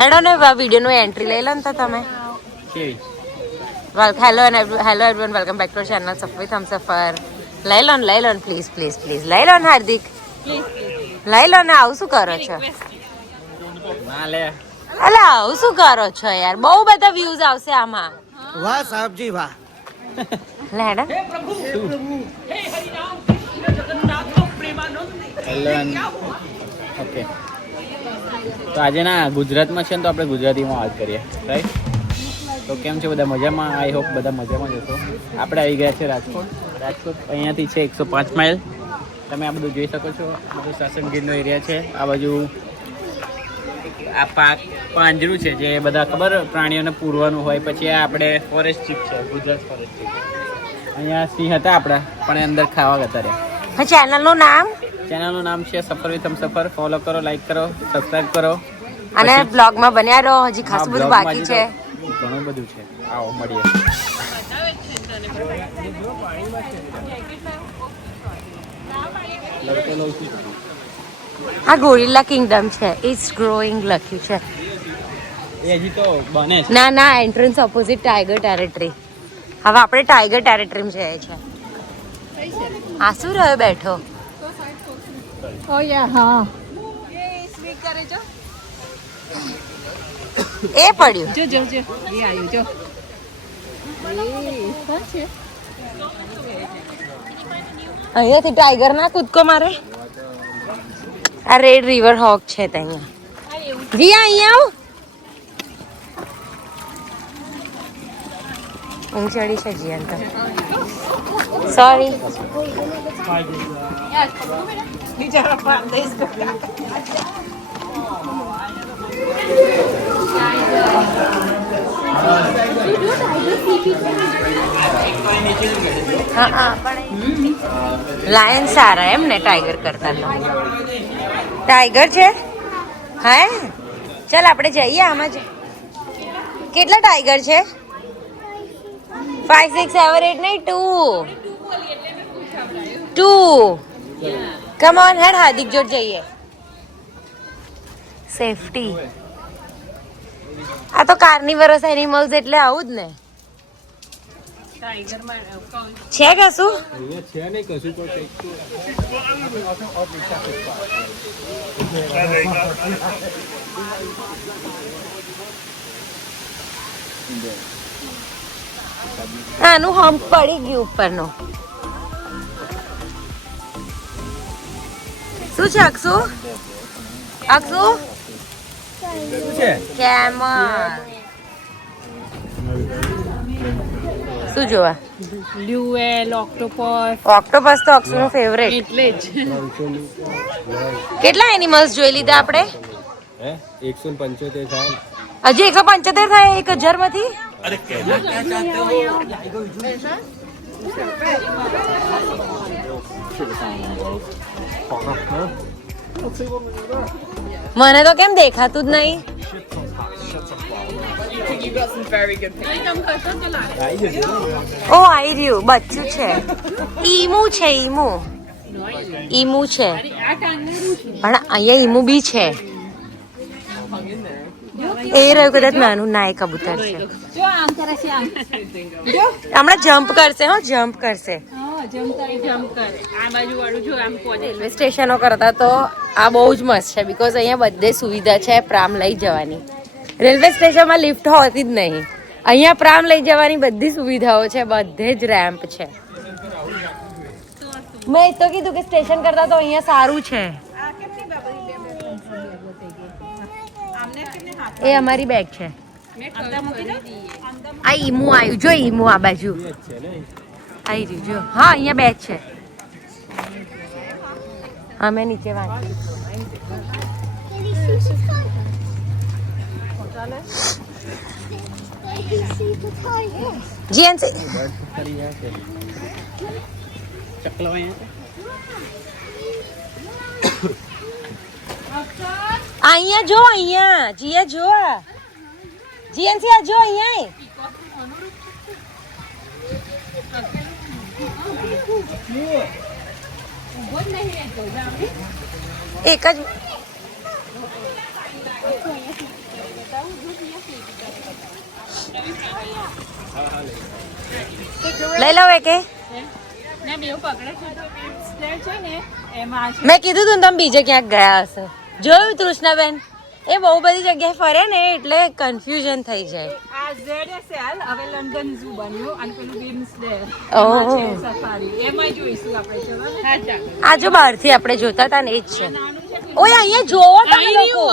હેડો ને વીડિયો નું એન્ટ્રી લઈ લો ને તો તમે. Hello hello everyone welcome back to channel Safar with Humsafar લઈ લો ને લઈ લો ને પ્લીઝ પ્લીઝ પ્લીઝ લઈ લો ને હાર્દિક. લઈ લો ને આવું શું કરો છો? ના લે. અલા આવું શું કરો છો યાર? બહુ બધા વ્યૂઝ આવશે આમાં. વાહ સાહેબજી વાહ. લે હેડો. હેલો ઓકે તો આજે ના, ગુજરાતમાં છે ને તો આપણે ગુજરાતીમાં વાત કરીએ રાઈટ તો કેમ છે બધા મજામાં? આઈ હોપ બધા મજામાં જ આપણે આવી ગયા છે રાજકોટ. રાજકોટ અહીંયાથી છે એકસો પાંચ માઇલ. તમે આ બધું જોઈ શકો છો. બધું સાસનગીરનો એરિયા છે. આ બાજુ આ પાક પાંજરું છે, જે બધા ખબર પ્રાણીઓને પૂરવાનું હોય. પછી આપણે ફોરેસ્ટ ચીફ છે, ગુજરાત ફોરેસ્ટ ચીફ અહીંયા સિંહ હતા આપણા, પણ અંદર ખાવા જતા રહ્યા. નું નામ? ચેનલનું નામ છે સફર વિથ સફર. ફોલો કરો લાઈક કરો સબસ્ક્રાઇબ કરો. અને બ્લોગમાં બન્યા રહો. હજી ખાસ બધું બાકી છે. ઘણું બધું છે. આવો મળીએ. આ ગોરિલ્લા કિંગડમ છે. ઇટ્સ ગ્રોઈંગ લખ્યું છે. ના ના એન્ટ્રન્સ ઓપોઝિટ ટાઈગર ટેરેટરી હવે આપણે ટાઈગર ટેરેટરીમાં જઈએ છીએ. આ શું રહ્યો બેઠો. Oh yeah, હા એ પડ્યું. જો જો જો. એ આવ્યું જો. અહીંયાથી ટાઈગર ના કૂદકો મારે? આ રેડ રિવર હોક છે ત્યાં જી અહીંયા આવ. ઊંઘ ચડી છે જીયન તો સોરી હા પણ લાયન સારા એમ ને ટાઈગર કરતા તો. ટાઈગર છે? હે ચાલ, આપણે જઈએ આમાં જ. કેટલા ટાઈગર છે? ફાઈવ સિક્સ સેવન એટ નહીં two two come on head Hardik જોડ જઈએ. સેફટી આ તો કાર્નિવરસ એનિમલ્સ એટલે આવું જ ને. છે કશું? આનું હમ્પ પડી ગયું ઉપરનું. શું છે અક્ષુ? અક્ષુ? કેમ શું જોવા? લ્યુએલ ઓક્ટોપસ. ઓક્ટોપસ તો અક્ષુનું ફેવરેટ એટલે જ. કેટલા એનિમલ્સ જોઈ લીધા આપણે? હે? એકસો પંચોતેર થાય. હજી એકસો પંચોતેર થાય એક હજારમાંથી મને તો કેમ દેખાતું જ નહીં? ઓ આઈ રહ્યું. બચ્ચું છે. ઈમુ છે, ઈમુ. ઈમુ છે. પણ અહીંયા ઈમુ બી છે. એ રહ્યું કદાચ નાનું ના એ કબૂતર છે. હમણાં જમ્પ કરશે, હો, જમ્પ કરશે. હા જમતા જમ્પ કરે. આ બાજુ વાળું જો આમ કોને રેલવે સ્ટેશનો કરતા તો આ બહુ જ મસ્ત છે બીકોઝ અહીંયા બધે સુવિધા છે પ્રામ લઈ જવાની. રેલવે સ્ટેશનમાં લિફ્ટ હોતી જ નહીં. અહીંયા પ્રામ લઈ જવાની બધી સુવિધાઓ છે બધે જ રેમ્પ છે. મેં એ તો કીધું કે સ્ટેશન કરતા તો અહીંયા સારું છે. એ અમારી બેગ છે. આ ઈમુ આવ્યું. જો ઈમુ આ બાજુ. આવી રહ્યું જો હા અહીંયા બેગ છે અમે નીચે વાંચી જીએનસી ચકલો અહીંયા અહીંયા જો અહીંયા જીયા જો આ. જીએનસી આ જો અહીંયા એક જ લઈ લઉં કે મેં કીધું તું તમે બીજે ક્યાંક ગયા હશે. જોયું તૃષ્ણાબેન? એ બહુ બધી જગ્યાએ ફરે ને એટલે કન્ફ્યુઝન થઈ જાય. આ ZSL હવે લંડન ઝૂ બન્યું અને પેલું વિમ્સડેલ ઓહ. સફારી એમાં જોઈશું આપણે ચલો આ જો બહારથી આપણે જોતા હતા ને એ જ છે. ઓય અહીંયા જોવો તમે લોકો.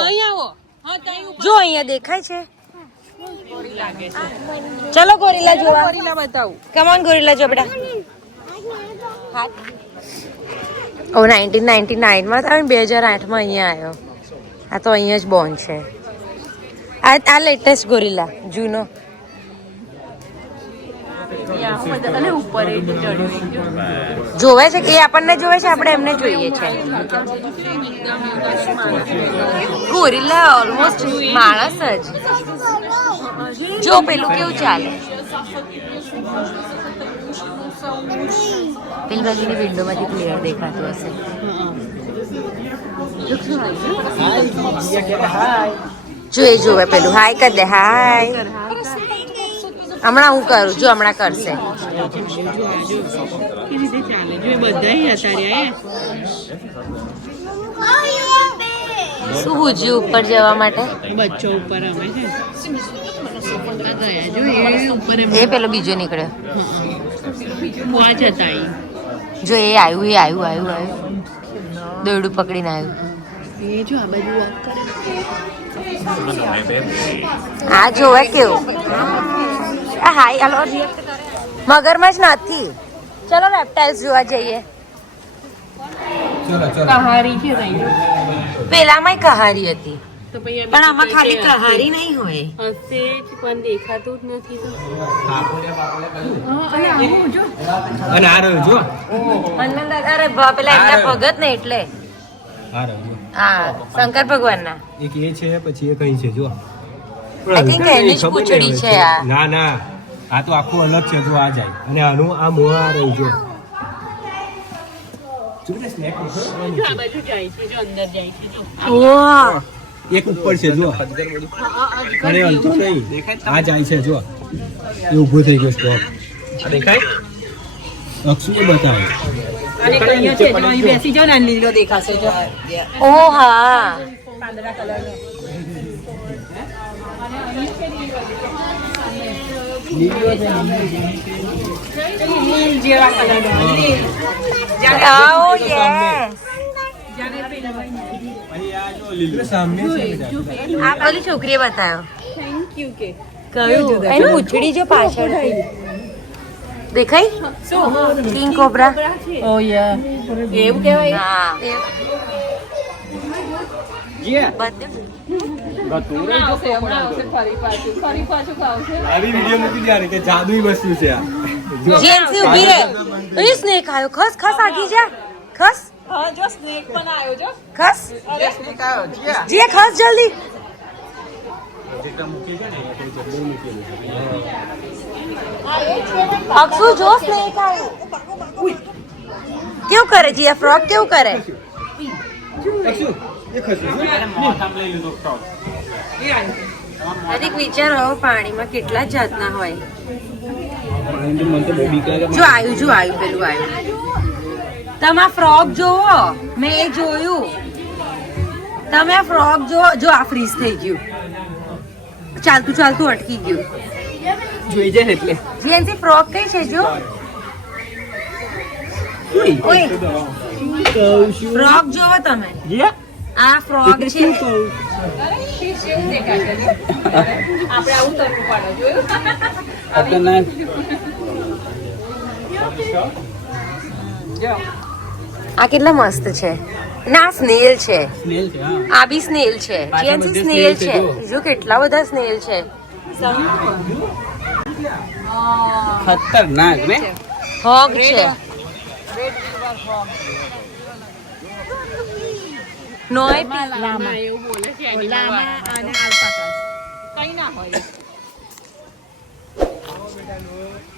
જો અહીંયા દેખાય છે. ચલો ગોરીલા જોવા. ગોરીલા બતાવું. કમોન ગોરીલા જો બેટા. ઓ નાઇન્ટીન નાઇન્ટી નાઇનમાં થાય બે હજાર આઠમાં અહીંયા આવ્યો. આ તો અહીંયા જ બોન છે. આ આ લેટેસ્ટ ગોરીલા જૂનો ઉપર જોવે છે કે આપણને જોવે છે આપણે એમને જોઈએ છે. ગોરીલા ઓલમોસ્ટ માણસ જ. જો પેલું કેવું ચાલે? પેલી બાજુની વિન્ડોમાંથી ક્લિયર દેખાતું હશે. જો એ જોવે પેલું. હાય કર દે. હાય હમણાં હું કરું. જો હમણાં કરશે. શું પૂછ્યું ઉપર જવા માટે? બચ્ચો ઉપર અમે ગયા. જો એ ઉપર એ પેલો બીજો નીકળ્યો. બુઆ જતા. જો એ આવ્યું એ આવ્યું આવ્યું આવ્યું દોરડું પકડીને આવ્યું એ જો આ બાજુ વાત કરે. જોવે કેવું? આ હાય હલો. મગરમચ્છ નથી. ચલો રેપ્ટાઇલ્સ જોવા જઈએ. ચલો ચલો. કહારી છે પેલામાં કહારી હતી. તો પછી આ પણ આમાં ખાલી કહારી નહીં હોય. હશે જ પણ દેખાતું જ નથી. તો અને આવું જો. અને આ રહ્યો જો હનુમાન દાદા અરે પેલા એમના ભગત ને એટલે. હા શંકર ભગવાનના. એક એ છે પછી એ કઈ છે જો ના ના. આ તો આખું અલગ છે જો આ જાય. અને આનું આ મોં આ રહ્યું જો અંદર જાય છે એક ઉપર છે જો અરે હલતો નહીં. આ જાય છે જો એ ઊભો થઈ ગયો સ્ટોક દેખાય? અક્ષુ એ બતાવે. Oh, અહીંયા આ લીલો દેખાશે જો ઓ હા પાંદડા કલરનો લીલ જેવા કલરનો લીલ ઓ યસ સામે છે બધા. આ પેલી છોકરીએ બતાવ્યો થેન્ક યુ કે કયું એનું પૂંછડી જો પાછળ દેખાય શું કિંગ કોબરા ઓ યા એવું કહેવાય હા જીયા બધું ગતું હમણાં આવશે હમણાં આવશે ફરી પાછું ફરી પાછું ખાવશે આવી વિડીયો મૂકી દેવાની કે જાદુઈ વસ્તુ છે આ જેન્સી ઊભી રહે એ સ્નેક આવ્યો ખસ ખસ આગી જા ખસ હા જો સ્નેક પણ આવ્યો જો. ખસ? અરે. સ્નેક આવ્યો જે ખસ જલ્દી. અક્ષુ જો સ્નેક આવ્યો કેવું કરે છે આ ફ્રોક? કેવું કરે? અધિક વિચારો પાણીમાં કેટલા જાતના હોય. જો આવ્યું જો આવ્યું પેલું આવ્યું તમે આ ફ્રોક જોવો મેં એ જોયું. તમે આ ફ્રોક જો જો આ ફ્રીઝ થઈ ગયું. ચાલતું ચાલતું અટકી ગયું. જોઈ જાય એટલે. જીએનસી ફ્રોક કઈ છે જો? ઓય. ફ્રોક જોવો તમે. આ ફ્રોક છે. આપણે આવું તરવું પડે જોયું? આ કેટલા મસ્ત છે. ના સ્નેલ છે. સ્નેલ છે હા. આ બી સ્નેલ છે. જીએનસી સ્નેલ છે. જો કેટલા બધા સ્નેલ છે. ખતરનાક ને હોગ છે. નોય લામા એવું બોલે છે લામા અને આલ્પાકા. કઈ ના હોય.